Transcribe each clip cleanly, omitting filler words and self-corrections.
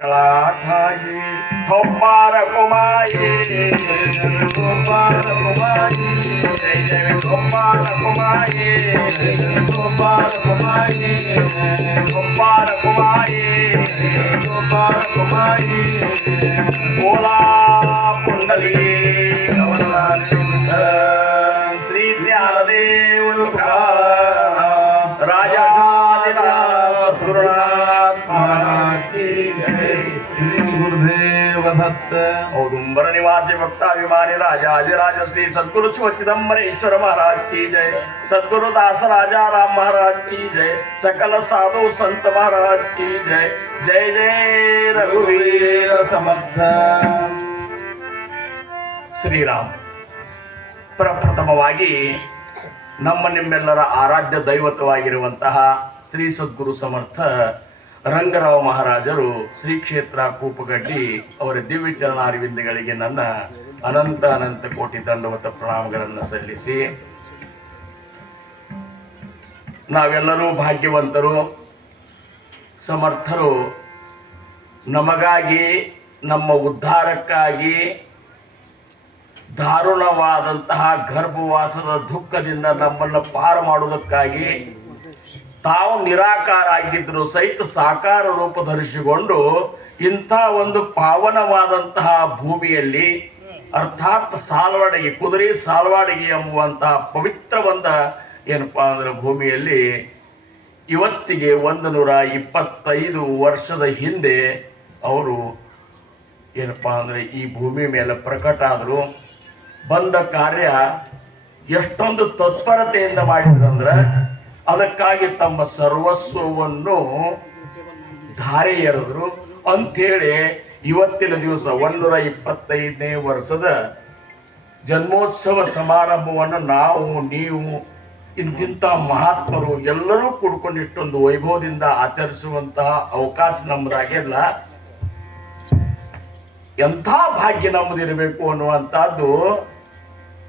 कलाठाई गोपाल कुमारी गोपाल कुमारी जय जय गोपाल कुमारी गोपाल कुमारी गोपाल कुमारी गोपाल कुमारी बोला कुंडली श्री ज्ञानदेव राजा सद्गुरुनाथ महाराज की जय श्री गुरुदेव दत्त औदुंबर निवासी भक्ताभिमानी राजाधिराज श्री सद्गुरु शिव चिदंबरेश्वर महाराज की जय सद्गुरु दास राजा राम महाराज की जय सकल साधु संत महाराज की जय जय जय रघुवीर समर्थ ಶ್ರೀರಾಮ್ ಪ್ರಪ್ರಥಮವಾಗಿ ನಮ್ಮ ನಿಮ್ಮೆಲ್ಲರ ಆರಾಧ್ಯ ದೈವತ್ವವಾಗಿರುವಂತಹ ಶ್ರೀ ಸದ್ಗುರು ಸಮರ್ಥ ರಂಗರಾವ್ ಮಹಾರಾಜರು ಶ್ರೀ ಕ್ಷೇತ್ರ ಕೂಪಗಡ್ಡಿ ಅವರ ದಿವ್ಯ ಚರಣಾರವಿಂದಗಳಿಗೆ ನನ್ನ ಅನಂತ ಅನಂತ ಕೋಟಿ ದಂಡವತ ಪ್ರಣಾಮಗಳನ್ನು ಸಲ್ಲಿಸಿ ನಾವೆಲ್ಲರೂ ಭಾಗ್ಯವಂತರು ಸಮರ್ಥರು ನಮಗಾಗಿ ನಮ್ಮ ಉದ್ಧಾರಕ್ಕಾಗಿ ದಾರುಣವಾದಂತಹ ಗರ್ಭವಾಸದ ದುಃಖದಿಂದ ನಮ್ಮನ್ನು ಪಾರು ಮಾಡುವುದಕ್ಕಾಗಿ ತಾವು ನಿರಾಕಾರ ಆಗಿದ್ದರೂ ಸಹಿತ ಸಾಕಾರ ರೂಪ ಧರಿಸಿಕೊಂಡು ಇಂಥ ಒಂದು ಪಾವನವಾದಂತಹ ಭೂಮಿಯಲ್ಲಿ ಅರ್ಥಾತ್ ಸಾಲ್ವಾಡಿಗೆ ಕುದುರೆ ಸಾಲ್ವಾಡಿಗೆ ಎಂಬುವಂತಹ ಪವಿತ್ರವಾದ ಏನಪ್ಪಾ ಅಂದ್ರೆ ಭೂಮಿಯಲ್ಲಿ ಇವತ್ತಿಗೆ 125 ವರ್ಷದ ಹಿಂದೆ ಅವರು ಏನಪ್ಪಾ ಅಂದ್ರೆ ಈ ಭೂಮಿ ಮೇಲೆ ಪ್ರಕಟ ಆದರು. ಬಂದ ಕಾರ್ಯ ಎಷ್ಟೊಂದು ತತ್ಪರತೆಯಿಂದ ಮಾಡಿದ್ರಂದ್ರೆ ಅದಕ್ಕಾಗಿ ತಮ್ಮ ಸರ್ವಸ್ವವನ್ನು ಧಾರೆ ಎರೆದ್ರು ಅಂಥೇಳಿ ಇವತ್ತಿನ ದಿವಸ 125ನೇ ವರ್ಷದ ಜನ್ಮೋತ್ಸವ ಸಮಾರಂಭವನ್ನು ನಾವು ನೀವು ಇಂತಿಂಥ ಮಹಾತ್ಮರು ಎಲ್ಲರೂ ಕೂಡ್ಕೊಂಡು ಇಷ್ಟೊಂದು ವೈಭವದಿಂದ ಆಚರಿಸುವಂತಹ ಅವಕಾಶ ನಮ್ಮದಾಗಿಲ್ಲ. ಎಂಥ ಭಾಗ್ಯ ನಮ್ಮದಿರಬೇಕು ಅನ್ನುವಂಥದ್ದು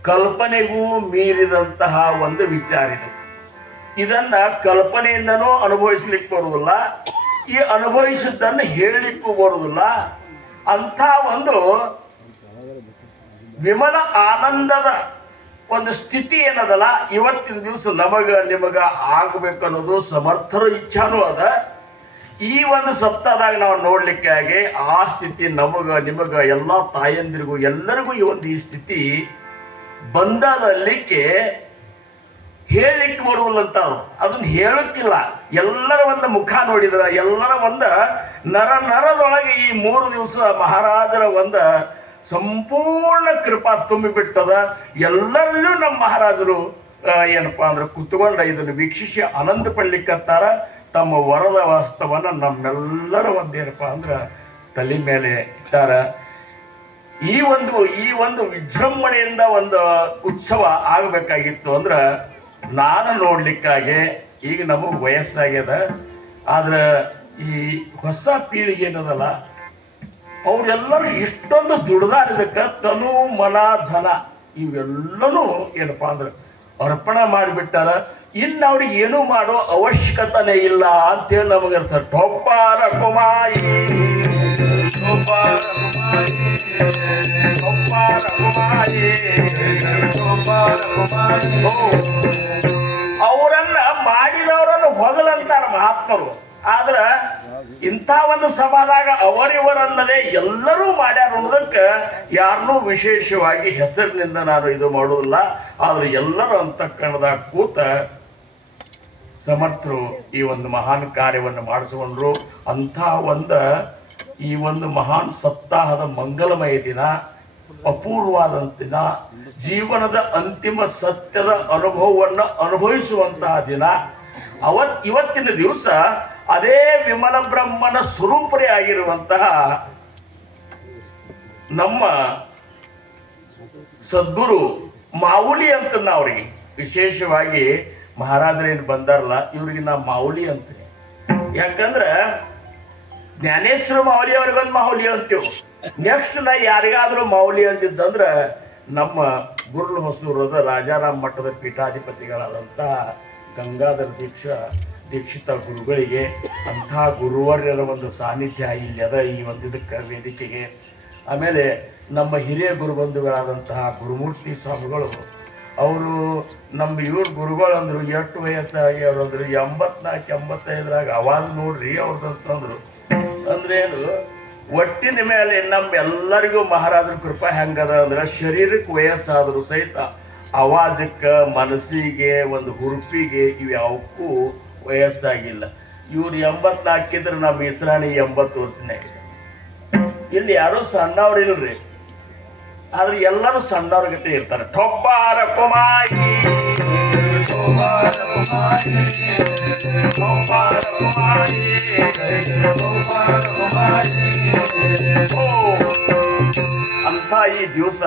ಕಲ್ಪನೆಗೂ ಮೀರಿದಂತಹ ಒಂದು ವಿಚಾರ ಇದು. ಇದನ್ನ ಕಲ್ಪನೆಯಿಂದನೂ ಅನುಭವಿಸ್ಲಿಕ್ಕೆ ಬರುವುದಿಲ್ಲ, ಈ ಅನುಭವಿಸಿದ್ದನ್ನು ಹೇಳಲಿಕ್ಕೂ ಬರುವುದಿಲ್ಲ. ಅಂಥ ಒಂದು ವಿಮಲ ಆನಂದದ ಒಂದು ಸ್ಥಿತಿ ಏನದಲ್ಲ ಇವತ್ತಿನ ದಿವಸ ನಿಮಗ ಆಗಬೇಕನ್ನೋದು ಸಮರ್ಥರ ಇಚ್ಛಾನೂ ಅದ. ಈ ಒಂದು ಸಪ್ತಾಹದಾಗ ನಾವು ನೋಡ್ಲಿಕ್ಕಾಗಿ ಆ ಸ್ಥಿತಿ ನಿಮಗ ಎಲ್ಲ ತಾಯಂದಿರಿಗೂ ಎಲ್ಲರಿಗೂ ಈ ಸ್ಥಿತಿ ಬಂದಲಿಕ್ಕೆ ಹೇಳಲಿಕ್ಕೆ ಬರುವುದಂತ ಅದನ್ನ ಹೇಳಕ್ಕಿಲ್ಲ. ಎಲ್ಲರ ಒಂದು ಮುಖ ನೋಡಿದ್ರ ಎಲ್ಲರ ಒಂದು ನರದೊಳಗೆ ಈ 3 ದಿವಸ ಮಹಾರಾಜರ ಒಂದು ಸಂಪೂರ್ಣ ಕೃಪಾ ತುಂಬಿಬಿಟ್ಟದ. ಎಲ್ಲರಲ್ಲೂ ನಮ್ಮ ಮಹಾರಾಜರು ಏನಪ್ಪಾ ಅಂದ್ರೆ ಕುತ್ಕೊಂಡ ಇದನ್ನು ವೀಕ್ಷಿಸಿ ಆನಂದ ಪಡ್ಲಿಕ್ಕತ್ತಾರ. ತಮ್ಮ ವರದ ವಾಸ್ತವನ್ನ ನಮ್ಮೆಲ್ಲರ ಒಂದೇನಪ್ಪ ಅಂದ್ರೆ ತಲೆ ಮೇಲೆ ಇಟ್ಟಾರ. ಈ ಒಂದು ವಿಜೃಂಭಣೆಯಿಂದ ಒಂದು ಉತ್ಸವ ಆಗಬೇಕಾಗಿತ್ತು ಅಂದ್ರೆ ನಾನು ನೋಡ್ಲಿಕ್ಕಾಗಿ ಈಗ ನಮಗೆ ವಯಸ್ಸಾಗ್ಯದ. ಆದ್ರೆ ಈ ಹೊಸ ಪೀಳಿಗೆ ಏನದಲ್ಲ ಅವ್ರೆಲ್ಲರೂ ಇಷ್ಟೊಂದು ದುಡ್ದಾಡಿದಕ್ಕೆ ತನು ಮನ ಧನ ಇವೆಲ್ಲನೂ ಏನಪ್ಪಾ ಅಂದ್ರೆ ಅರ್ಪಣ ಮಾಡಿಬಿಟ್ಟಾರ. ಇನ್ನು ಅವ್ರಿಗೆ ಏನೂ ಮಾಡೋ ಅವಶ್ಯಕತೆನೇ ಇಲ್ಲ ಅಂತೇಳಿ ನಮಗೆ ಅನ್ಸ. ಟೊಪ್ಪಾರ ಕುಮಾರಿ ಟೊಪ್ಪಾರ ಕುಮಾರಿ ಟೊಪ್ಪಾರ ಕುಮಾರಿ ಟೊಪ್ಪಾರ ಕುಮಾರಿ ಅವರನ್ನ ಮಾಡಿದವರನ್ನು ಹೊಗಳಂತಾರ ಮಹಾತ್ಮರು. ಆದ್ರೆ ಇಂಥ ಒಂದು ಸಭಾದಾಗ ಅವರಿವರಲ್ಲದೆ ಎಲ್ಲರೂ ಮಾಡ್ಯಾರ ಅನ್ನೋದಕ್ಕೆ ಯಾರನ್ನೂ ವಿಶೇಷವಾಗಿ ಹೆಸರಿನಿಂದ ನಾನು ಇದು ಮಾಡುವುದಿಲ್ಲ. ಆದ್ರೆ ಎಲ್ಲರೂ ಅಂತಃಕರಣದಾಗ ಕೂತ ಸಮರ್ಥರು ಈ ಒಂದು ಮಹಾನ್ ಕಾರ್ಯವನ್ನು ಮಾಡಿಸಿಕೊಂಡ್ರು. ಅಂಥ ಈ ಒಂದು ಮಹಾನ್ ಸಪ್ತಾಹದ ಮಂಗಲಮಯ ದಿನ, ಅಪೂರ್ವವಾದಂಥ ದಿನ, ಜೀವನದ ಅಂತಿಮ ಸತ್ಯದ ಅನುಭವವನ್ನು ಅನುಭವಿಸುವಂತಹ ದಿನ. ಇವತ್ತಿನ ದಿವಸ ಅದೇ ವಿಮಲ ಬ್ರಹ್ಮನ ಸ್ವರೂಪರೇ ಆಗಿರುವಂತಹ ನಮ್ಮ ಸದ್ಗುರು ಮಾವುಲಿ ಅಂತ ಅವ್ರಿಗೆ ವಿಶೇಷವಾಗಿ ಮಹಾರಾಜರೇನು ಬಂದಾರಲ್ಲ ಇವ್ರಿಗೆ ನಾ ಮಾವುಲಿ ಅಂತೀನಿ. ಯಾಕಂದ್ರೆ ಜ್ಞಾನೇಶ್ವರ ಮಾವುಲಿ ಅವ್ರಿಗೊಂದು ಮಾವುಲಿ ಅಂತೀವಿ. ನೆಕ್ಸ್ಟ್ ನಾ ಯಾರಿಗಾದ್ರೂ ಮಾವುಲಿ ಅಂತಿದ್ದಂದ್ರೆ ನಮ್ಮ ಗುರುಳು ಹೊಸೂರದ ರಾಜಾರಾಮ್ ಮಠದ ಪೀಠಾಧಿಪತಿಗಳಾದಂಥ ಗಂಗಾಧರ ದೀಕ್ಷಾ ದೀಕ್ಷಿತ ಗುರುಗಳಿಗೆ ಅಂಥ ಗುರುವರ್ಯರ ಒಂದು ಸಾನ್ನಿಧ್ಯ ಇಲ್ಲಿ ಅದ ಈ ಒಂದು ಇದಕ್ಕೆ ವೇದಿಕೆಗೆ. ಆಮೇಲೆ ನಮ್ಮ ಹಿರಿಯ ಗುರುಬಂಧುಗಳಾದಂತಹ ಗುರುಮೂರ್ತಿ ಸ್ವಾಮಿಗಳು ಅವರು ನಮ್ಮ ಇವ್ರ ಗುರುಗಳು ಅಂದರು. ಎಷ್ಟು ವಯಸ್ಸಾಗಿ ಅವ್ರು ಅಂದರು 84-85 ಅವಾಗ ನೋಡ್ರಿ ಅವ್ರದಂತಂದ್ರು. ಅಂದ್ರೆ ಏನು ಒಟ್ಟಿನ ಮೇಲೆ ನಮ್ಮೆಲ್ಲರಿಗೂ ಮಹಾರಾಜರ ಕೃಪಾ ಹೆಂಗದ ಅಂದ್ರೆ ಶರೀರಕ್ಕೆ ವಯಸ್ಸಾದರೂ ಸಹಿತ ಅವಾಜಕ್ಕೆ ಮನಸ್ಸಿಗೆ ಒಂದು ಹುರುಪಿಗೆ ಇವ್ಯಾವಕ್ಕೂ ವಯಸ್ಸಾಗಿಲ್ಲ. ಇವ್ರು 84 ಇದ್ರೆ ನಮ್ಮ ಇಸ್ರಾಣಿ 80 ವರ್ಷನೇ. ಇಲ್ಲಿ ಯಾರು ಸಣ್ಣವ್ರು ಇಲ್ರಿ, ಆದ್ರೆ ಎಲ್ಲರೂ ಸಣ್ಣವ್ರ ಗತೆ ಇರ್ತಾರೆ. ಟೊಬ್ಬಾರ ಕುಮಾರಿ ಅಂತ ಈ ದಿವಸ,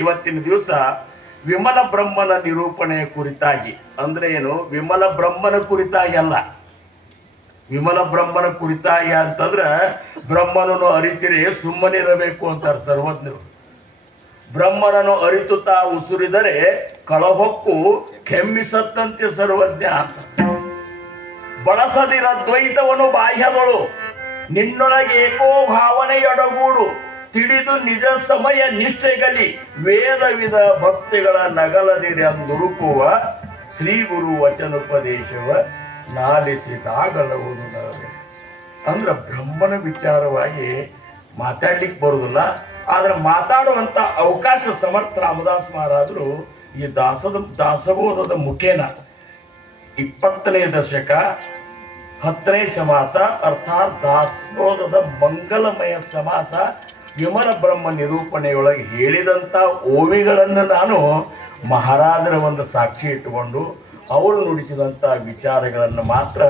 ಇವತ್ತಿನ ದಿವಸ ವಿಮಲ ಬ್ರಹ್ಮನ ನಿರೂಪಣೆ ಕುರಿತಾಗಿ. ಅಂದ್ರೆ ಏನು? ವಿಮಲ ಬ್ರಹ್ಮನ ಕುರಿತಾಗಿ ಅಲ್ಲ, ವಿಮಲ ಬ್ರಹ್ಮನ ಕುರಿತಾಗಿ ಅಂತಂದ್ರೆ ಬ್ರಹ್ಮನನ್ನು ಅರಿತಿರಿ ಸುಮ್ಮನಿರಬೇಕು ಅಂತಾರೆ ಸರ್ವಜ್ಞರು. ಬ್ರಹ್ಮನನ್ನು ಅರಿತು ತಾ ಉಸುರಿದರೆ ಕಳಹೊಕ್ಕು ಕೆಮ್ಮಿಸತ್ತಂತೆ ಸರ್ವಜ್ಞ ಅಂತ. ಬಳಸದಿರ ದ್ವೈತವನ್ನು ಬಾಹ್ಯದಳು, ನಿನ್ನೊಳಗೆ ಏಕೋ ಭಾವನೆಯೊಡಗೂಡು, ತಿಳಿದು ನಿಜ ಸಮಯ ನಿಷ್ಠೆಗಲಿ ವೇದವಿಧ ಭಕ್ತಿಗಳ ನಗಲದಿರೆಂದುರುಕುವ ಶ್ರೀ ಗುರು ವಚನೋಪದೇಶವ ನಾಲಿಸಿದಾಗಲವುದು ನರವೆ. ಅಂದ್ರೆ ಬ್ರಹ್ಮನ ವಿಚಾರವಾಗಿ ಮಾತಾಡ್ಲಿಕ್ಕೆ ಬರುದಿಲ್ಲ, ಆದ್ರೆ ಮಾತಾಡುವಂತ ಅವಕಾಶ ಸಮರ್ಥ ರಾಮದಾಸ್ ಮಹಾರಾಜರು ಈ ದಾಸಬೋಧದ ಮುಖೇನ 20ನೇ ದಶಕ 10ನೇ ಸಮಾಸ ಅರ್ಥಾತ್ ದಾಸಬೋಧದ ಮಂಗಲಮಯ ಸಮಾಸ ವಿಮಲ ಬ್ರಹ್ಮ ನಿರೂಪಣೆಯೊಳಗೆ ಹೇಳಿದಂಥ ಓವಿಗಳನ್ನು ನಾನು ಮಹಾರಾಜರ ಒಂದು ಸಾಕ್ಷಿ ಇಟ್ಟುಕೊಂಡು ಅವರು ನುಡಿಸಿದಂಥ ವಿಚಾರಗಳನ್ನು ಮಾತ್ರ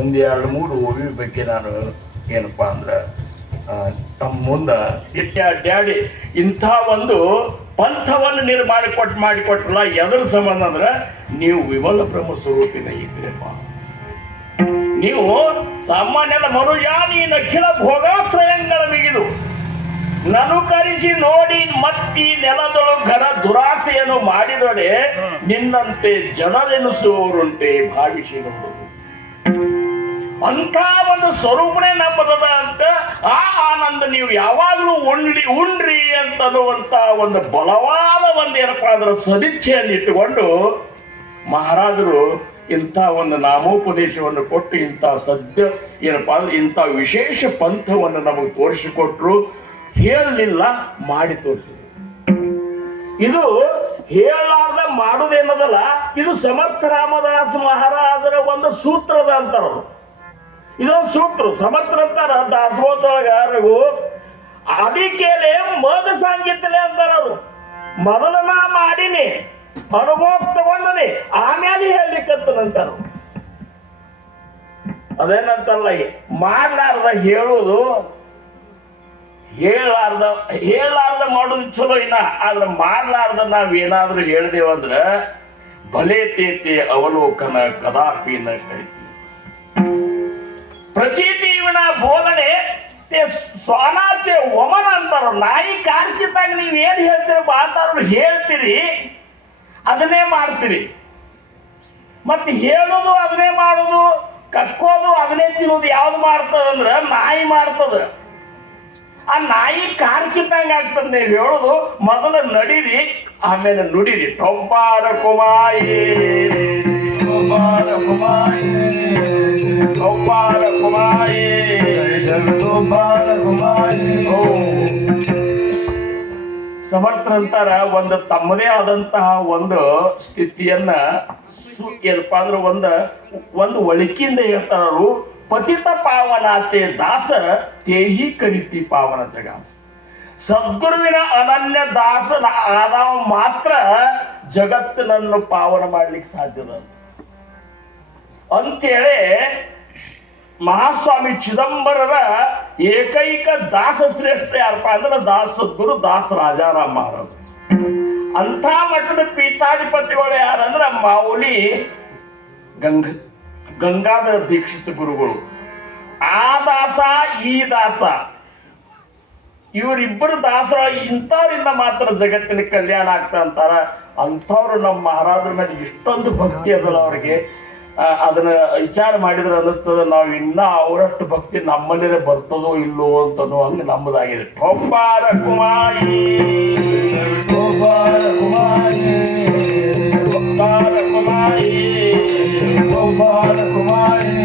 1-2-3 ಓವಿ ಬಗ್ಗೆ ನಾನು ಏನಪ್ಪಾ ಅಂದ್ರೆ ತಮ್ಮ ಮುಂದೆ ಅಡ್ಡಾಡಿ ಇಂಥ ಒಂದು ಪಂಥವನ್ನು ಮಾಡಿಕೊಟ್ರಲ್ಲ. ಎದರ ಸಂಬಂಧ ಅಂದ್ರೆ ನೀವು ವಿಮಲ ಬ್ರಹ್ಮ ಸ್ವರೂಪಿನ ಇದ್ದೀರಪ್ಪ. ನೀವು ಸಾಮಾನ್ಯದ ಮನುಜಾನಿ ನಖಿಲ ಭೋಗಾಶ್ರಯಂಗಳ ಬಿಗಿದು ನನು ಕರೆಸಿ ನೋಡಿ ಮತ್ತಿ ನೆಲದೊಳು ಘನ ದುರಾಸೆಯನ್ನು ಮಾಡಿದೊಡೆ ನಿನ್ನಂತೆ ಜನರೆನಿಸುವವರುಂಟೆ ಭಾವಿಸಿ ನೋಡುವುದು. ಅಂತ ಒಂದು ಸ್ವರೂಪನೇ ನಮ್ಮದ ಅಂತ ಆ ಆನಂದ ನೀವು ಯಾವಾಗಲೂ ಉಂಡ್ರಿ ಅಂತನ್ನುವಂತ ಒಂದು ಬಲವಾದ ಒಂದು ಏನಪ್ಪಾ ಅಂದ್ರೆ ಸದಿಚ್ಛೆಯನ್ನು ಇಟ್ಟುಕೊಂಡು ಮಹಾರಾಜರು ಇಂಥ ಒಂದು ನಾಮೋಪದೇಶವನ್ನು ಕೊಟ್ಟು ಇಂಥ ಸದ್ಯ ಏನಪ್ಪಾ ಅಂದ್ರೆ ಇಂಥ ವಿಶೇಷ ಪಂಥವನ್ನು ನಮಗೆ ತೋರಿಸಿಕೊಟ್ರು. ಹೇಳಲಿಲ್ಲ, ಮಾಡಿ ತೋರಿಸಿದ್ರು. ಇದು ಹೇಳಲಾರ್ದ ಮಾಡುದೇನದಲ್ಲ, ಇದು ಸಮರ್ಥ ರಾಮದಾಸ್ ಮಹಾರಾಜರ ಒಂದು ಸೂತ್ರದ ಅಂತಾರ. ಇದೊಂದು ಸೂತ್ರ ಸಮರ್ಥ ಅಂತಾರ ದಾಸೋಹದೊಳಗಾರಗೂ ಅದಕ್ಕೆಲೆ ಮದ ಸಾಂಗೀತಲೆ ಅಂತಾರ. ಅವರು ಮೊದಲ ನಾ ಮಾಡಿನಿ, ಅನುಭವ ತಗೊಂಡನಿ, ಆಮೇಲೆ ಹೇಳ್ಲಿಕ್ಕಂತಾರ. ಅದೇನಂತಲ್ಲ, ಮಾಡ್ಲಾರ್ದ ಹೇಳುವುದು, ಹೇಳಲಾರ್ದ ಮಾಡೋದು ಚಲೋ ಇನ್ನ, ಆದ್ರೆ ಮಾಡ್ಲಾರ್ದ ನಾವೇನಾದ್ರೂ ಹೇಳ್ದೇವಂದ್ರ ಬಲೆ ತೇತೆ ಅವಲೋಕನ ಕದಾಪಿನ ಕರಿತೀವಿ. ಪ್ರಚೀತಿವಿನ ಬೋಧನೆ ಸ್ವಾನಾಚೆ ಒಮನ ಅಂತಾರ. ನಾಯಿ ಕಾರ್ಕಿತಾಗ ನೀವೇನ್ ಹೇಳ್ತೀರಿ ಮಾತಾಡೋರು ಹೇಳ್ತೀರಿ, ಅದನ್ನೇ ಮಾಡ್ತೀರಿ. ಮತ್ತೆ ಹೇಳೋದು ಅದನ್ನೇ ಮಾಡೋದು, ಕಕ್ಕೋದು ಅದನ್ನೇ ತಿನ್ನೋದು ಯಾವ್ದು ಮಾಡ್ತದಂದ್ರ ನಾಯಿ ಮಾಡ್ತದ. ಆ ನಾಯಿ ಕಾರ್ಕಿತಂಗ ಆಗ್ತದ. ನೀವು ಹೇಳೋದು ಮೊದಲು ನಡೀರಿ, ಆಮೇಲೆ ನುಡಿರಿ. ಟೊಬ್ಬಾರ ಕುಮಾಯಿ ಸಮರ್ಥರಂತಾರ ಒಂದು ತಮ್ಮದೇ ಆದಂತಹ ಒಂದು ಸ್ಥಿತಿಯನ್ನ ಏನಪ್ಪಾ ಅಂದ್ರೆ ಒಂದು ಒಳಕಿಂದ ಹೇಳ್ತಾರು. ಪತಿತ ಪಾವನಾತೆ ದಾಸ ತೇಹಿ ಕರಿತಿ ಪಾವನ ಜಗಾಸ. ಸದ್ಗುರುವಿನ ಅನನ್ಯ ದಾಸನ ಆದಾವ ಮಾತ್ರ ಜಗತ್ತಿನನ್ನು ಪಾವನ ಮಾಡ್ಲಿಕ್ಕೆ ಸಾಧ್ಯದ ಅಂತೇಳಿ ಮಹಾಸ್ವಾಮಿ ಚಿದಂಬರರ ಏಕೈಕ ದಾಸ ಶ್ರೇಷ್ಠ ಯಾರಪ್ಪ ಅಂದ್ರೆ ಸದ್ಗುರು ದಾಸ ರಾಜಾರಾಮ್ ಮಹಾರಾಜ್. ಅಂಥ ಮಟ್ಟದ ಪೀಠಾಧಿಪತಿಗಳು ಯಾರಂದ್ರ ಮಾವುಲಿ ಗಂಗಾಧರ ದೀಕ್ಷಿತ ಗುರುಗಳು. ಆ ದಾಸ ಈ ದಾಸ ಇವರಿಬ್ಬರು ದಾಸ ಇಂಥವ್ರಿಂದ ಮಾತ್ರ ಜಗತ್ತಿನ ಕಲ್ಯಾಣ ಆಗ್ತಾ ಅಂತಾರ. ಅಂಥವ್ರು ನಮ್ಮ ಮಹಾರಾಜರ ಮೇಲೆ ಇಷ್ಟೊಂದು ಭಕ್ತಿ ಅದಲ್ಲ ಅವ್ರಿಗೆ. ಅದನ್ನ ವಿಚಾರ ಮಾಡಿದ್ರೆ ಅನ್ನಿಸ್ತದ ನಾವು ಇನ್ನ ಅವರಷ್ಟು ಭಕ್ತಿ ನಮ್ಮಲ್ಲೇ ಬರ್ತದೋ ಇಲ್ಲೋ ಅಂತನೋ ಹಂಗೆ ನಮ್ಮದಾಗಿದೆ. ಒಬ್ಬಾರ ಕುಮಾರಿ ಒಬ್ಬಾರ ಕುಮಾರಿ ಒಬ್ಬಾರ ಕುಮಾರಿ ಒಬ್ಬಾರ ಕುಮಾರಿ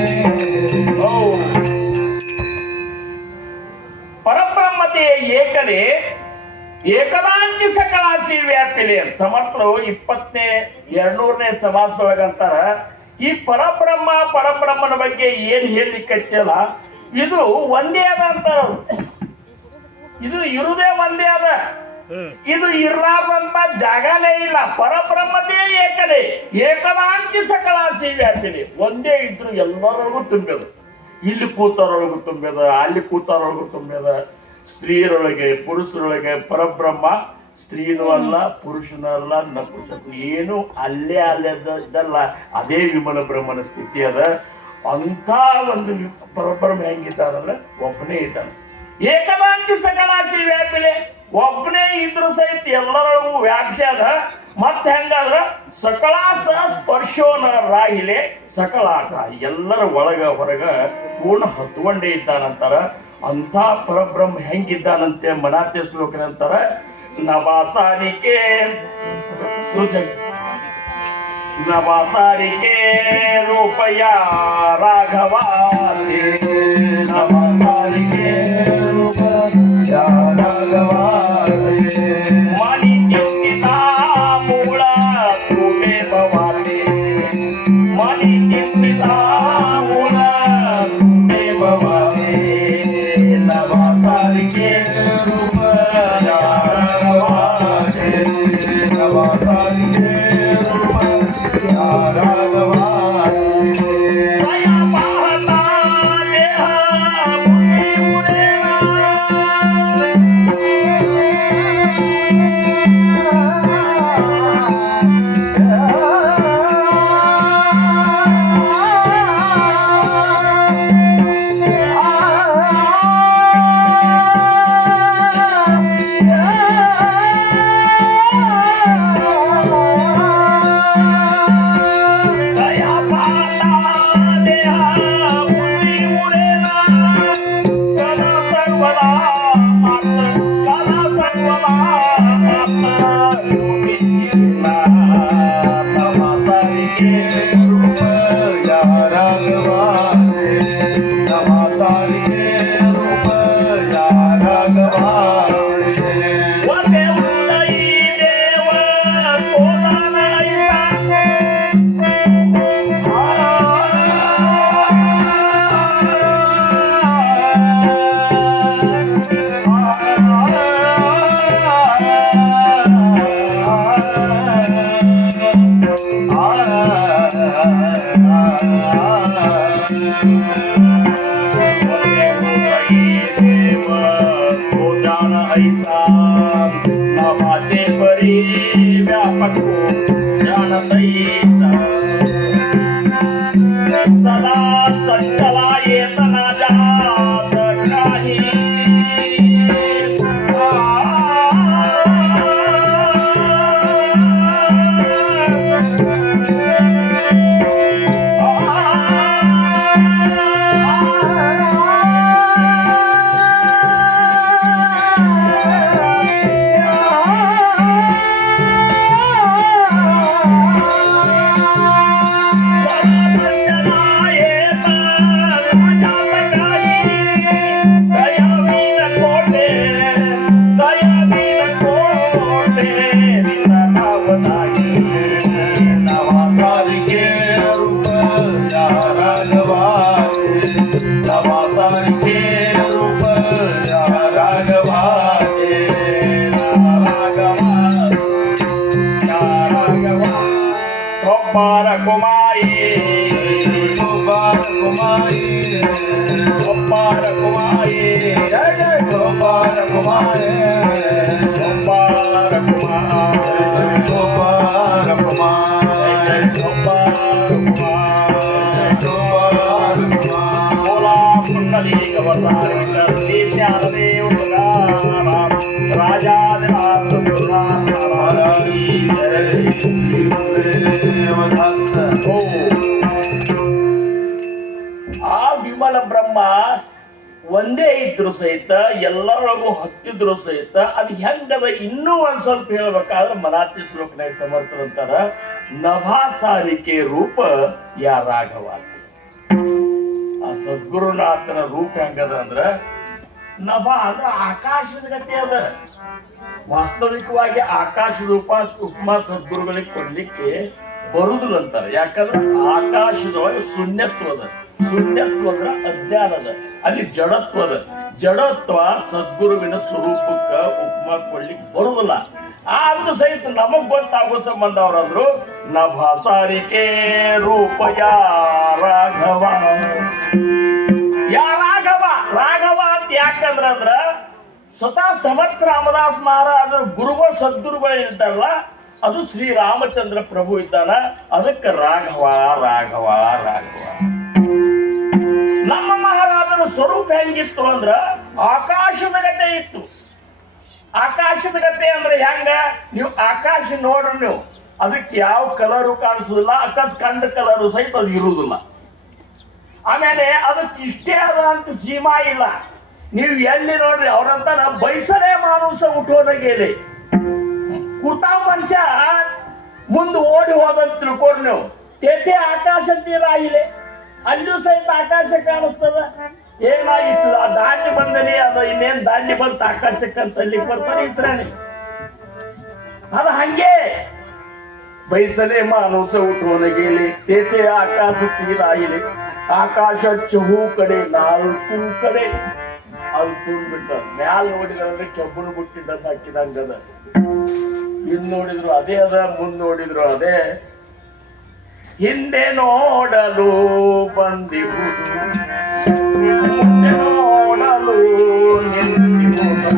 ಪರಬ್ರಹ್ಮತೆಯ ಏಕನೇ ಏಕದಾಂಚಿ ಸಕಲಾಸಿ ವ್ಯಾಪಿಲೆ ಸಮರ್ಥರು 200ನೇ ಸಮಾಸೊಳಗಂತಾರ. ಈ ಪರಬ್ರಹ್ಮನ ಬಗ್ಗೆ ಏನ್ ಹೇಳಿಕತ್ತಲ್ಲ ಇದು ಒಂದೇ ಅದ ಅಂತಾರ. ಇದು ಇರುದೇ ಒಂದೇ ಅದ, ಇದು ಇರ್ಲಾರ್ದಂತ ಜಾಗನೇ ಇಲ್ಲ. ಪರಬ್ರಹ್ಮದೇ ಏಕನೇ ಏಕದಾಂಚಿ ಸಕಲಾಸಿ ವ್ಯಾಪಿಲೆ ಒಂದೇ ಇದ್ರು ಎಲ್ಲರೊಳಗೂ ತುಂಬ್ಯದ. ಇಲ್ಲಿ ಕೂತರೊಳಗೂ ತುಂಬ್ಯದ, ಅಲ್ಲಿ ಕೂತರೊಳಗೂ ತುಂಬ್ಯದ. ಸ್ತ್ರೀಯರೊಳಗೆ ಪುರುಷರೊಳಗೆ ಪರಬ್ರಹ್ಮ ಸ್ತ್ರೀನೂ ಅಲ್ಲ ಪುರುಷನೂ ಅಲ್ಲ ನಪುಂಸಕ ಏನು ಅಲ್ಲೇ ಅಲ್ಲದಲ್ಲ, ಅದೇ ವಿಮಲ ಬ್ರಹ್ಮನ ಸ್ಥಿತಿ ಅದ. ಅಂತ ಒಂದು ಪರಬ್ರಹ್ಮ ಹೆಂಗಿದ್ದಾನಲ್ಲ ಒಬ್ಬನೇ ಇದ್ದಾನೆ. ಏಕದಾಂಚಿ ಸಕಲಾಸಿ ವ್ಯಾಪಿಲೆ ಒಬ್ಬನೇ ಇದ್ರು ಸಹಿತ ಎಲ್ಲರೊಳಗೂ ವ್ಯಾಪ್ತಿ ಅದ. ಮತ್ತೆ ಹೆಂಗಾದ್ರ ಸಕಲಾಸ ಸ್ಪರ್ಶೋನ ರಾಹಿಲೆ ಸಕಲಾಟ ಎಲ್ಲರ ಒಳಗ ಹೊರಗ ಪೂರ್ಣ ಹತ್ಕೊಂಡೇ ಇದ್ದಾನಂತಾರ. ಅಂತ ಪರಬ್ರಹ್ಮ ಹೆಂಗಿದ್ದಾನಂತೆ ಮನಾತ್ಯ ಶ್ಲೋಕನ ಅಂತಾರ. ನವಾಸಾರಿಕೆ ನವಾಸಾರಿಕೆ ರೂಪಯ ರಾಘವಾಲಿ ನವಾಸಾರಿಕೆ ರೂಪಯ ರಾಘವಾಲಿ ಮಾಣಿಕ್ಯಂಕಿತ ಮೂಲ ರೂಪೇ ಭವಾಲಿ ಮಾಣಿಕ್ಯಂಕಿತ ಮೂಲ ರೂಪೇ ಭವಾಲಿ ನವಾಸಾರಿಕೆ ರೂಪಯ ರಾಘವಾಲಿ ನವಾಸಾರಿಕೆ ರೂಪಯ ರಾಘವಾಲಿ ದಯಾ ಪಾಹತಾ ದೇಹ ಮುನಿ ಮುರೇನಾ सदा संचला येतना जात काही ಇದ್ರು ಸಹಿತ ಎಲ್ಲರಿಗೂ ಹತ್ತಿದ್ರು ಸಹಿತ ಅದು ಹೆಂಗದ ಇನ್ನೂ ಒಂದ್ ಸ್ವಲ್ಪ ಹೇಳ್ಬೇಕಾದ್ರೆ ಮರಾಠಿ ಶ್ಲೋಕನಾಗ ಸಮರ್ಥರಂತಾರ ನಭಾಸಾರಿಕೆ ರೂಪ ಯಾ ರಾಘವಾತಿ. ಆ ಸದ್ಗುರುನಾಥನ ರೂಪ ಹೆಂಗದ ಅಂದ್ರ ನಭ ಅಂದ್ರ ಆಕಾಶದ ಗತಿ ಅದ. ವಾಸ್ತವಿಕವಾಗಿ ಆಕಾಶದ ಉಪಮಾ ಸದ್ಗುರುಗಳಿಗೆ ಕೊಡ್ಲಿಕ್ಕೆ ಬರುದಿಲ್ಲ ಅಂತಾರೆ. ಯಾಕಂದ್ರೆ ಆಕಾಶದೊಳಗೆ ಶೂನ್ಯತ್ವದ, ಶೂನ್ಯತ್ವದ ಅಜ್ಞಾನದ, ಅಲ್ಲಿ ಜಡತ್ವದ, ಜಡತ್ವ ಸದ್ಗುರುವಿನ ಸ್ವರೂಪಕ್ಕ ಉಪಮಾ ಕೊಡ್ಲಿಕ್ಕೆ ಬರುದಿಲ್ಲ. ಆದ್ರೂ ಸಹಿತ ನಮಗ್ ಗೊತ್ತಾಗೋ ಸಂಬಂಧ ಅವ್ರಂದ್ರು ನಭಾಸಾರಿಕೆ ರೂಪ ಯಾ ರಾಘವ. ಯಾ ರಾಘವ, ರಾಘವ ಅಂತ ಯಾಕಂದ್ರ ಸ್ವತಃ ಸಮರ್ಥ ರಾಮದಾಸ್ ಮಹಾರಾಜ ಗುರುಗಳು ಸದ್ಗುರುಗಳು ಇದ್ದಾರಲ್ಲ, ಅದು ಶ್ರೀರಾಮಚಂದ್ರ ಪ್ರಭು ಇದ್ದಾನ. ಅದಕ್ಕೆ ರಾಘವ ರಾಘವ ರಾಘವ. ನಮ್ಮ ಮಹಾರಾಜನ ಸ್ವರೂಪ ಹೆಂಗಿತ್ತು ಅಂದ್ರ ಆಕಾಶದ ಗತೆ ಇತ್ತು. ಆಕಾಶದ ಗತೆ ಅಂದ್ರೆ ಹೆಂಗ, ನೀವು ಆಕಾಶ ನೋಡ್ರಿ, ನೀವು ಅದಕ್ಕೆ ಯಾವ ಕಲರು ಕಾಣಿಸುದಿಲ್ಲ, ಅಕಸ್ ಕಂಡ ಕಲರು ಸಹಿತ ಅದು ಇರುವುದಿಲ್ಲ. ಆಮೇಲೆ ಅದಕ್ಕೆ ಇಷ್ಟೇ ಆದ ಅಂತ ಸೀಮಾ ಇಲ್ಲ. ನೀವು ಎಲ್ಲಿ ನೋಡ್ರಿ ಅವ್ರಂತ ಬೈಸಲೇ ಮಾನುಷ ಹುಟ್ಟೋದಾಗೇಲಿ ಕೂತ ಮನುಷ್ಯ ಮುಂದೆ ಓಡಿ ಹೋದಂತ ತಿಳ್ಕೊಂಡ್ರಿ ನೀವು. ತೇತೆ ಆಕಾಶ ತೀರ ಇಲ್ಲಿ ಅಲ್ಲಿಯೂ ಸಹಿತ ಆಕಾಶ ಕಾಣಿಸ್ತದ. ಏನಾಗಿತ್ತು ಆ ದಾಂಡಿ ಬಂದಲ್ಲಿ, ಅದು ಇನ್ನೇನ್ ದಾಂಡಿ ಬಂತ ಆಕಾಶಕ್ಕಂತ ಅಲ್ಲಿ ಬರ್ತಾರೆ ಇಸ್ರಾಣಿ. ಅದು ಹಂಗೆ ಬೈಸಲೇ ಮಾನುಷ ಹುಟ್ಟೋದಾಗೇಲಿ ತೇತೆ ಆಕಾಶ ತೀರ ಇಲ್ಲಿ. ಆಕಾಶ ಚಹು ಕಡೆ ನಾಲ್ಕು ಕಡೆ ಅದು ತುಂಬಿಟ್ಟ. ಮ್ಯಾಲ್ ನೋಡಿದ್ರೆ ಕೆಬ್ಬಳು ಬಿಟ್ಟಿದ್ದ ಹಾಕಿದಂಗದ. ಹಿಂದ್ ನೋಡಿದ್ರು ಅದೇ ಅದ, ಮುಂದ್ ನೋಡಿದ್ರು ಅದೇ. ಹಿಂದೆ ನೋಡಲು ಬಂದಿರುವುದು, ಮುಂದೆ ನೋಡಲು ನಿಂತಿರುವುದು.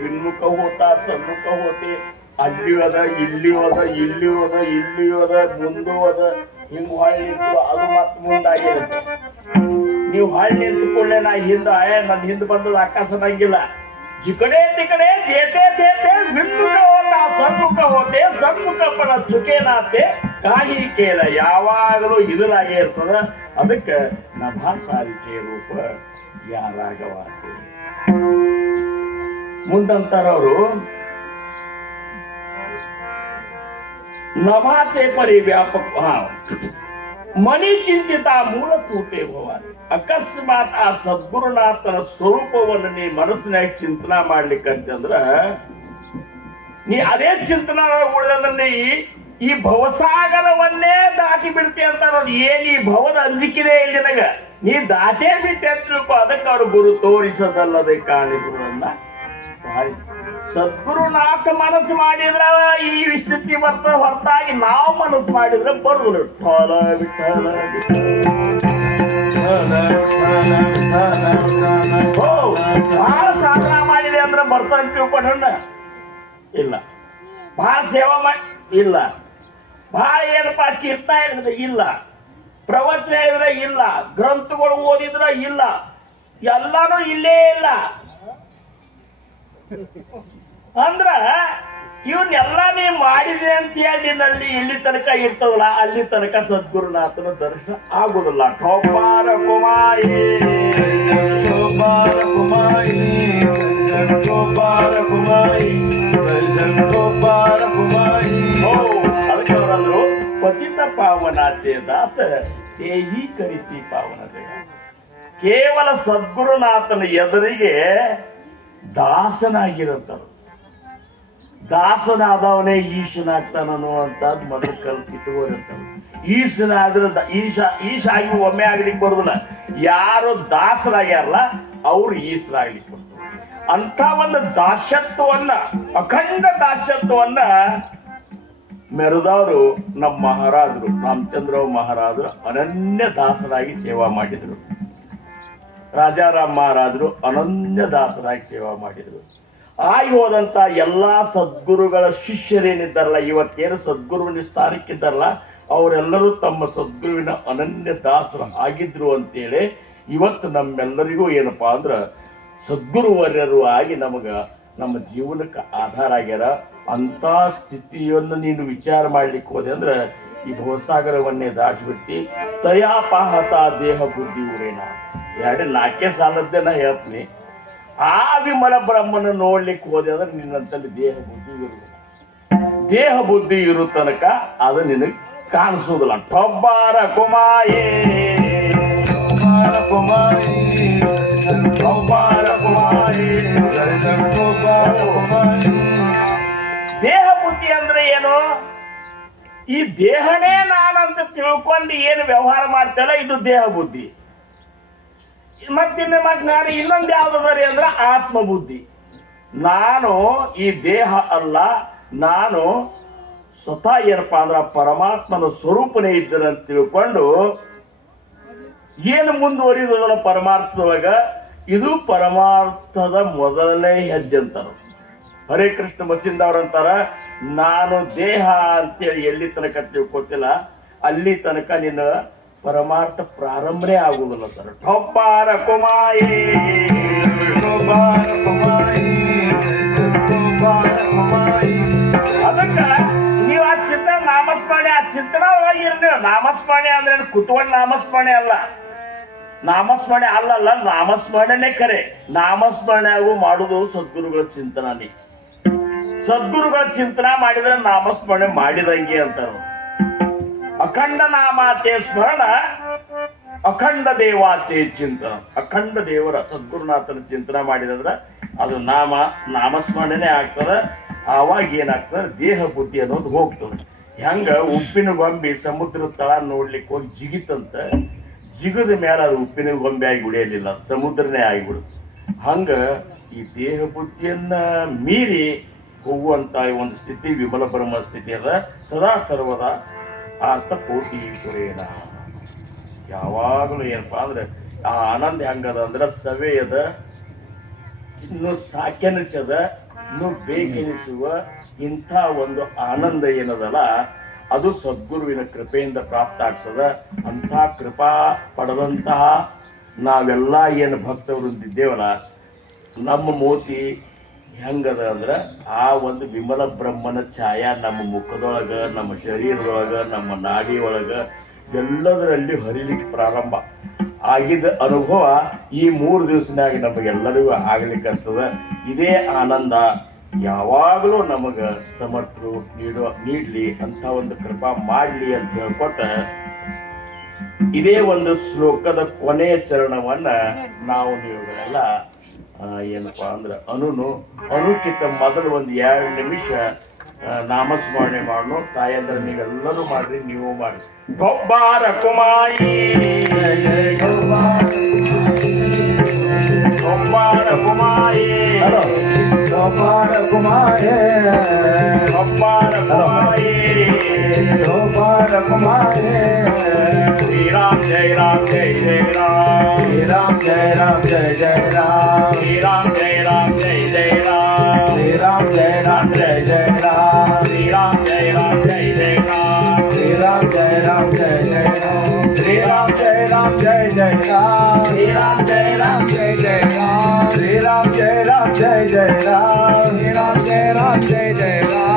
विन्मुख होता सन्मुख होते ಅಲ್ಲಿ ಅದ ಇಲ್ಲಿ ಅದ ಇಲ್ಲಿ ಅದ ಇಲ್ಲಿ ಅದ ಮುಂದೂ ಅದ. ಹಿಂಗ್ ಹೊಳ್ಳಿ ನಿಂತು ಅದು ಮತ್ ಮುಂದಾಗಿರುತ್ತೆ. ನೀವು ಹೊಳ್ಳಿ ನಿಂತುಕೊಳ್ಳೆ ನಾ ಹಿಂದ ನನ್ ಹಿಂದ್ ಬಂದದ ಆಕಾಶ ನಂಗಿಲ್ಲ. ಜಿಕಡೆ ತಿಕಡೆ ಜೇತೆ ತೇತೆ ವಿನ್ಮುಖ ಹೋತ ಸನ್ಮುಖ ಹೋತೆ ಸನ್ಮುಖ ಪಡ ಚುಕೇನಾತೆ ಕಾಹಿ ಕೇಳ ಯಾವಾಗಲೂ ಇದರಾಗೆ ಇರ್ತದ. ಅದಕ್ಕೆ ನಭಾಸಾರಿಕೆ ರೂಪ ಯಾ ರಾಘವಾತೆ. ಮುಂದಂತಾರವರು नभाचे परिव्यापक मनी चिंतिತ ಮೂಲಕೂಟೆ ಭವಾನಿ. ಅಕಸ್ಮಾತ್ ಆ ಸದ್ಗುರುನಾಥನ ಸ್ವರೂಪವನ್ನು ನೀ ಮನಸ್ಸಿನಾಗ ಚಿಂತನಾ ಮಾಡ್ಲಿಕ್ಕಂತಂದ್ರ ನೀ ಅದೇ ಚಿಂತನಾ ಉಳಿದಂದ್ರೆ ಈ ಭವಸಾಗರವನ್ನೇ ದಾಟಿ ಬಿಡ್ತಿ ಅಂತ. ಏನ್ ಈ ಭವದ ಅಂಜಿಕೆನೇ ಇಲ್ಲಿ ನನಗ, ನೀ ದಾಟೇ ಬಿಟ್ಟೆ ಅಂತ ತಿಳ್ಕೊ. ಅದಕ್ಕೆ ಅವ್ರು ಗುರು ತೋರಿಸದಲ್ಲದೆ ಕಾಣಿಗುರನ್ನ ಸದ್ಗುರುನಾಥ ಮನಸ್ಸು ಮಾಡಿದ್ರ ಈ ವಿಸ್ತೃತಿ ಬರ್ತ ಹೊರತಾಗಿ ನಾವು ಮನಸ್ಸು ಮಾಡಿದ್ರೆ ಬರುವುದು. ಬಹಳ ಸಾಧನ ಮಾಡಿದೆ ಅಂದ್ರೆ ಬರ್ತಾನೆ ತಿಳ್ಕೊಂಡ ಇಲ್ಲ, ಬಹಳ ಸೇವಾ ಮಾಡಿ ಇಲ್ಲ, ಬಹಳ ಏನಪ್ಪಾ ಕೀರ್ತನ ಹೇಳಿದ್ರೆ ಇಲ್ಲ, ಪ್ರವಚನ ಹೇಳಿದ್ರೆ ಇಲ್ಲ, ಗ್ರಂಥಗಳು ಓದಿದ್ರ ಇಲ್ಲ, ಎಲ್ಲಾನು ಇಲ್ಲೇ ಇಲ್ಲ ಅಂದ್ರ ಇವನ್ನೆಲ್ಲ ನೀ ಮಾಡಿದೆ ಅಂತ ಹೇಳಿ ನಿನ್ನಲ್ಲಿ ಇಲ್ಲಿ ತನಕ ಇರ್ತದಲ್ಲ, ಅಲ್ಲಿ ತನಕ ಸದ್ಗುರುನಾಥನ ದರ್ಶನ ಆಗುದಿಲ್ಲ. ಠೋಪಾರ ಕುಮಾಯಿ ಠೋಪಾರ ಕುಮಾಯಿ ಠೋಪಾರ ಕುಮಾಯಿ ಠೋಪಾರ ಕುಮಾಯಿ. ಅದಕ್ಕೆ ಅವರಂದ್ರು ಪತಿತ ಪಾವನಾತೆ ದಾಸ ತೇಹಿ ಕರಿತಿ ಪಾವನತೆ. ಕೇವಲ ಸದ್ಗುರುನಾಥನ ಎದುರಿಗೆ ದಾಸನಾಗಿರುತ್ತಾರ. ದಾಸನಾದವನೇ ಈಶನಾಗ್ತಾನನ್ನುವಂಥದ್ದು ಮೊದಲು ಕಲ್ಪಿಟ್ಟುಕೊಂಡಿರ್ತಾನೆ. ಈಶನಾದ್ರೆ ಈಶ ಆಗಿ ಒಮ್ಮೆ ಆಗ್ಲಿಕ್ಕೆ ಬರುದಿಲ್ಲ. ಯಾರು ದಾಸರಾಗ್ಯಾರಲ್ಲ ಅವ್ರು ಈಶರಾಗ್ಲಿಕ್ಕೆ ಬರ್ತದೆ. ಅಂತ ಒಂದು ದಾಸ್ಯತ್ವವನ್ನ, ಅಖಂಡ ದಾಸ್ಯತ್ವವನ್ನ ಮೆರೆದವರು ನಮ್ಮ ಮಹಾರಾಜರು ರಾಮಚಂದ್ರ ಮಹಾರಾಜರು ಅನನ್ಯ ದಾಸರಾಗಿ ಸೇವಾ ಮಾಡಿದರು. ರಾಜಾರಾಮ್ ಮಹಾರಾಜರು ಅನನ್ಯ ದಾಸರಾಗಿ ಸೇವಾ ಮಾಡಿದರು. ಆಗಿ ಹೋದಂತ ಎಲ್ಲಾ ಸದ್ಗುರುಗಳ ಶಿಷ್ಯರೇನಿದ್ದಾರಲ್ಲ, ಇವತ್ತೇನು ಸದ್ಗುರುವಿನ ಸ್ಥಾನಕ್ಕಿದ್ದಾರಲ್ಲ, ಅವರೆಲ್ಲರೂ ತಮ್ಮ ಸದ್ಗುರುವಿನ ಅನನ್ಯ ದಾಸರು ಆಗಿದ್ರು ಅಂತೇಳಿ ಇವತ್ತು ನಮ್ಮೆಲ್ಲರಿಗೂ ಏನಪ್ಪಾ ಅಂದ್ರ ಸದ್ಗುರುವರ್ಯರು ಆಗಿ ನಮ್ಮ ಜೀವನಕ್ಕೆ ಆಧಾರ ಆಗ್ಯಾರ. ಅಂತ ಸ್ಥಿತಿಯನ್ನು ನೀನು ವಿಚಾರ ಮಾಡ್ಲಿಕ್ಕೆ ಹೋದೆ ಅಂದ್ರೆ ಈ ಭವಸಾಗರವನ್ನೇ ದಾಟಿಬಿಡ್ತಿ. ತಯಾಪಾಹತ ದೇಹ ಬುದ್ಧಿ ಉರೇನ 2-4 ಸಾಲದ್ದೇ ನಾ ಹೇಳ್ತೀನಿ. ಆ ವಿಮಲ ಬ್ರಹ್ಮನ ನೋಡ್ಲಿಕ್ಕೆ ಹೋದೆ ಅಂದ್ರೆ ನಿನ್ನಂತಲ್ಲಿ ದೇಹ ಬುದ್ಧಿ ಇರುವುದಿಲ್ಲ. ದೇಹ ಬುದ್ಧಿ ಇರೋ ತನಕ ಅದು ನಿನಗೆ ಕಾಣಿಸುವುದಿಲ್ಲ. ಟೊಬ್ಬಾರ ಕುಮಾಯೇ ಕುಮಾಯಿ ದೇಹ ಬುದ್ಧಿ ಅಂದ್ರೆ ಏನು? ಈ ದೇಹನೇ ನಾನಂತ ತಿಳ್ಕೊಂಡು ಏನು ವ್ಯವಹಾರ ಮಾಡ್ತೇಲ್ಲ, ಇದು ದೇಹ ಬುದ್ಧಿ. ಮತ್ತೆ ನಾನು ಇನ್ನೊಂದು ಯಾವ್ದರಿ ಅಂದ್ರೆ ಆತ್ಮ ಬುದ್ಧಿ. ನಾನು ಈ ದೇಹ ಅಲ್ಲ, ನಾನು ಸ್ವತಃ ಏನಪ್ಪಾ ಅಂದ್ರ ಪರಮಾತ್ಮನ ಸ್ವರೂಪನೇ ಇದ್ದೇನೆ ಅಂತ ತಿಳ್ಕೊಂಡು ಏನು ಮುಂದುವರಿಯೋದಲ್ಲ ಪರಮಾರ್ಥದೊಳಗ. ಇದು ಪರಮಾರ್ಥದ ಮೊದಲನೇ ಹೆಜ್ಜೆ ಅಂತಾರ. ಹರೇ ಕೃಷ್ಣ ಮಸಿಂದವ್ರಂತಾರ, ನಾನು ದೇಹ ಅಂತೇಳಿ ಎಲ್ಲಿ ತನಕ ತಿಳ್ಕೊತಿಲ್ಲ ಅಲ್ಲಿ ತನಕ ನಿನ್ನ ಪರಮಾರ್ಥ ಪ್ರಾರಂಭನೇ ಆಗುವುದಿಲ್ಲ ಸರ್. ಠೊಬ್ಬಾರ ಕುಮಾಯಿ ಅದಕ್ಕ ನೀವು ಆ ಚಿತ್ರ ನಾಮಸ್ಮರಣೆ, ಆ ಚಿತ್ರ ಒಳಗಿರ ನಾಮಸ್ಮರಣೆ ಅಂದ್ರೆ ಕುತ್ಕೊಂಡು ನಾಮಸ್ಮರಣೆ ಅಲ್ಲ. ನಾಮಸ್ಮರಣೆ ಅಲ್ಲಲ್ಲ, ನಾಮಸ್ಮರಣೆನೇ ಖರೆ. ನಾಮಸ್ಮರಣೆ ಆಗು ಮಾಡುದು ಸದ್ಗುರುಗಳ ಚಿಂತನೆ. ಸದ್ಗುರುಗಳ ಚಿಂತನೆ ಮಾಡಿದ್ರೆ ನಾಮಸ್ಮರಣೆ ಮಾಡಿದಂಗೆ ಅಂತಾರ. ಅಖಂಡ ನಾಮಾತೆ ಸ್ಮರಣ ಅಖಂಡ ದೇವಾತೆ ಚಿಂತನ. ಅಖಂಡ ದೇವರ ಸದ್ಗುರುನಾಥನ ಚಿಂತನೆ ಮಾಡಿದ್ರೆ ಅದು ನಾಮಸ್ಮರಣೆನೇ ಆಗ್ತದೆ. ಆವಾಗ ಏನಾಗ್ತದೆ, ದೇಹ ಬುದ್ಧಿ ಅನ್ನೋದು ಹೋಗ್ತದೆ. ಹೆಂಗ ಉಪ್ಪಿನ ಗೊಂಬೆ ಸಮುದ್ರ ತಳ ನೋಡ್ಲಿಕ್ಕೆ ಹೋಗಿ ಜಿಗಿತಂತ, ಜಿಗದ ಮೇಲೆ ಅದು ಉಪ್ಪಿನ ಗೊಂಬೆ ಆಗಿ ಉಳಿಯಲಿಲ್ಲ, ಸಮುದ್ರನೇ ಆಗಿಬಿಡುತ್ತೆ. ಹಂಗ ಈ ದೇಹ ಬುದ್ಧಿಯನ್ನ ಮೀರಿ ಹೋಗುವಂತ ಒಂದು ಸ್ಥಿತಿ ವಿಮಲ ಬ್ರಹ್ಮ ಸ್ಥಿತಿ ಅದ. ಸದಾ ಸರ್ವದ ಆರ್ಥ ಕೋಟಿ ಪುರೇನ. ಯಾವಾಗಲೂ ಏನಪ್ಪಾ ಅಂದ್ರೆ ಆ ಆನಂದ ಹೆಂಗದ ಅಂದ್ರೆ ಸವೆಯದ, ಇನ್ನು ಸಾಕೆನಿಸದ, ಇನ್ನು ಬೇಕೆನಿಸುವ ಇಂಥ ಒಂದು ಆನಂದ ಏನದಲ್ಲ, ಅದು ಸದ್ಗುರುವಿನ ಕೃಪೆಯಿಂದ ಪ್ರಾಪ್ತ ಆಗ್ತದ. ಅಂಥ ಕೃಪಾ ಪಡೆದಂತಹ ನಾವೆಲ್ಲ ಏನು ಭಕ್ತವೃಂದಿದ್ದೇವಲ್ಲ, ನಮ್ಮ ಮೋತಿ ಹೆಂಗದ ಅಂದ್ರೆ ಆ ಒಂದು ವಿಮಲ ಬ್ರಹ್ಮನ ಛಾಯಾ ನಮ್ಮ ಮುಖದೊಳಗ, ನಮ್ಮ ಶರೀರದೊಳಗ, ನಮ್ಮ ನಾಡಿ ಒಳಗ ಎಲ್ಲದರಲ್ಲಿ ಹರಿಲಿಕ್ಕೆ ಪ್ರಾರಂಭ ಆಗಿದ್ದ ಅನುಭವ ಈ 3 ದಿವಸನಾಗ ನಮಗೆಲ್ಲರಿಗೂ ಆಗ್ಲಿಕ್ಕಂತದ. ಇದೇ ಆನಂದ ಯಾವಾಗಲೂ ನಮಗ ಸಮರ್ಥರು ನೀಡ್ಲಿ ಅಂತ ಒಂದು ಕೃಪಾ ಮಾಡ್ಲಿ ಅಂತ ಹೇಳ್ಕೊತ ಇದೇ ಒಂದು ಶ್ಲೋಕದ ಕೊನೆಯ ಚರಣವನ್ನ ನಾವು ನೀವುಗಳೆಲ್ಲ ಏನಪ್ಪಾ ಅಂದ್ರೆ ಅನುಕ್ಕಿಂತ ಮೊದಲು ಒಂದು 2 ನಿಮಿಷ ನಾಮಸ್ಮರಣೆ ಮಾಡೋಣ. ತಾಯಂದ್ರೆ ನೀವೆಲ್ಲರೂ ಮಾಡ್ರಿ, ನೀವು ಮಾಡ್ರಿ. ಗೊಬ್ಬಾರ ಕುಮಾಯಿ ಗೊಬ್ಬಾರ ಕುಮಾಯಿ ಗೊಬ್ಬಾರ ಕುಮಾಯಿ ಗೊಬ್ಬಾರ ಕುಮಾಯಿ ಗೊಬ್ಬಾರ ಕುಮಾಯಿ. ಶ್ರೀರಾಮ್ ಜೈ ರಾಮ್ ಜೈ ಜೈ ರಾಮ್, ಶ್ರೀರಾಮ್ ಜೈ ರಾಮ್ ಜೈ ಜೈ ರಾಮ್, ಶ್ರೀರಾಮ್ ಜೈ ರಾಮ್ ಜೈ ಜೈ ರಾಮ್, ಶ್ರೀರಾಮ್ ಜೈ ರಾಮ್ ಜೈ ಜೈ ರಾಮ್, ಶ್ರೀರಾಮ್ ಜೈ ರಾಮ್ ಜೈ ಜೈ ರಾಮ್, ಶ್ರೀರಾಮ್ ಜೈ ರಾಮ್ ಜೈ ಜೈ ರಾಮ್, ಶ್ರೀರಾಮ್ ಜೈ ರಾಮ್ ಜೈ ಜೈ ರಾಮ್, ಶ್ರೀರಾಮ್ ಜೈ ರಾಮ್ ಜೈ ಜೈ ರಾಮ್, ಶ್ರೀರಾಮ್ ಜೈ ರಾಮ್ ಜೈ ಜೈ ರಾಮ್, ಶ್ರೀರಾಮ್ ಜೈ ರಾಮ್ ಜೈ ಜೈ ರಾಮ್.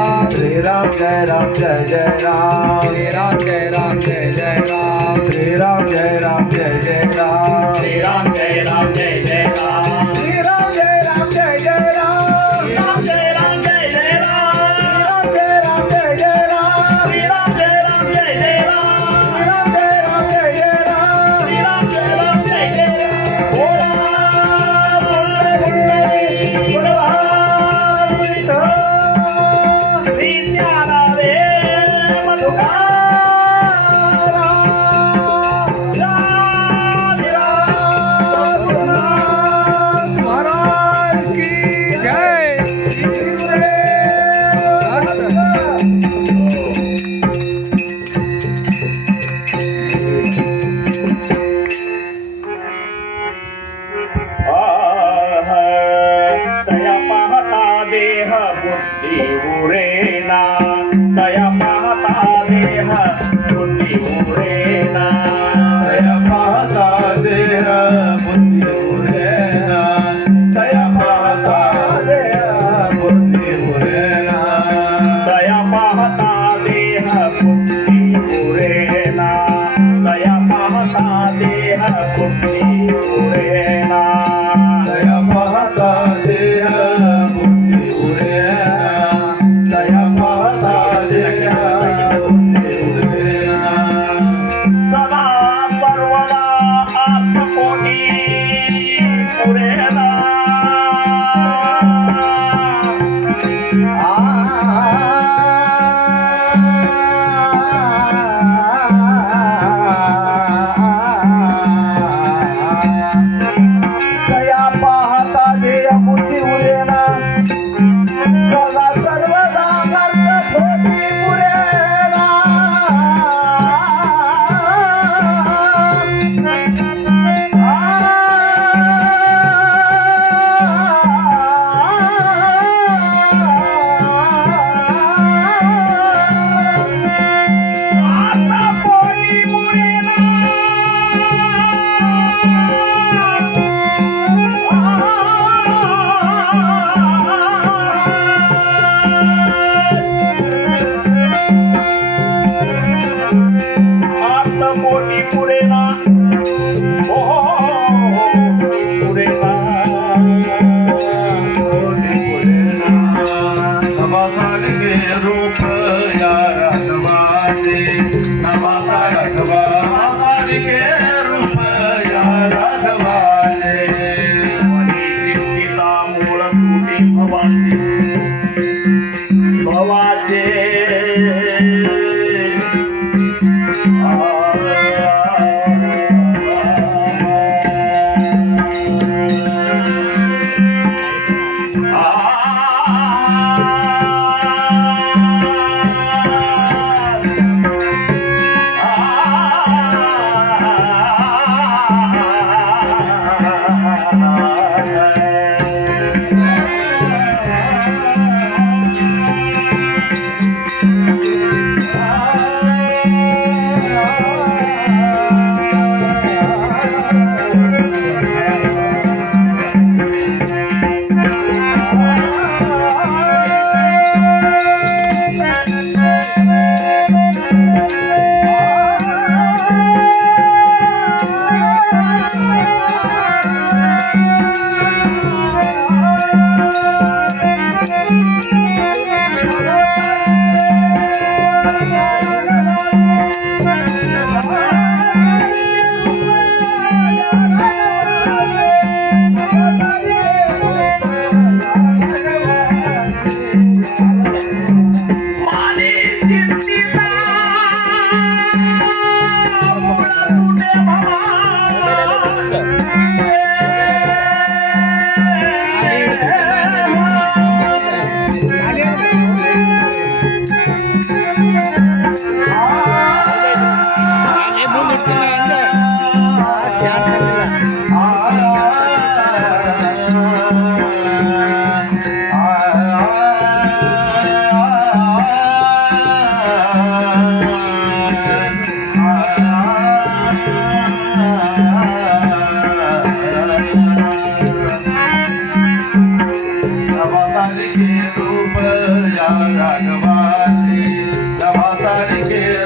श्री राम जय राम जय जय राम श्री राम जय राम जय जय राम श्री राम जय राम जय जय राम श्री राम जय राम जय जय राम श्री राम जय राम जय जय राम श्री राम जय राम जय जय राम श्री राम जय राम जय जय राम श्री राम जय राम जय जय राम श्री राम जय राम जय जय राम श्री राम जय राम जय जय राम बोला बोले बोले बोला दया पाहता देह बुद्धी उरेना दया पाहता देह बुद्धी उरेना दया पाहता देह बुद्धी उरेना दया पाहता देह बुद्धी उरेना दया पाहता देह बुद्धी उरेना दया पाहता देह बुद्धी उरेना दया पाहता देह बुद्धी उरेना सदा सर्वदा आत्मकोटी उरेना दया पाहता देह बुद्धी उरेना सदा सर्वदा अर्थकोटी उरेना आत्मकोटी पुरेना ओ पुरेना नवासार के रूप या राघवाचे नवासार नवासार के रूप या राघवाचे पिता मूल त्रुटी भवाचे भवाचे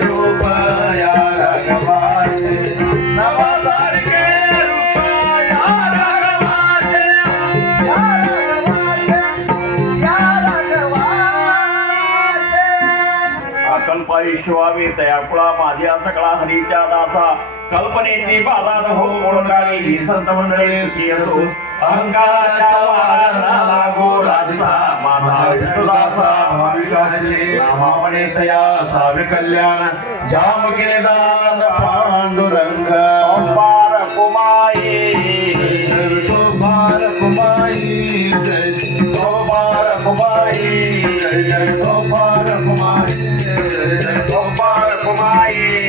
रूप या राघवाचे नावासारखे रूप या राघवाचे या राघवाचे या राघवाचे अकल्पा विश्वावे तयाकुळा माझ्या सकळा हरीच्या दासा कल्पनेची बाधा न हो ओळखावी ही संत मंडळी सुखी असो अहंकाराच्या वारणाला लागो राजसा माझा विष्णुदासा भाविकाचे नामापणे तया सावे कल्याण जाम केले दान पांडुरंग ओंकार कुमाई गोपाल कुमाई जय गोपाल कुमाई जय जय गोपाल कुमाई जय जय ओंकार कुमाई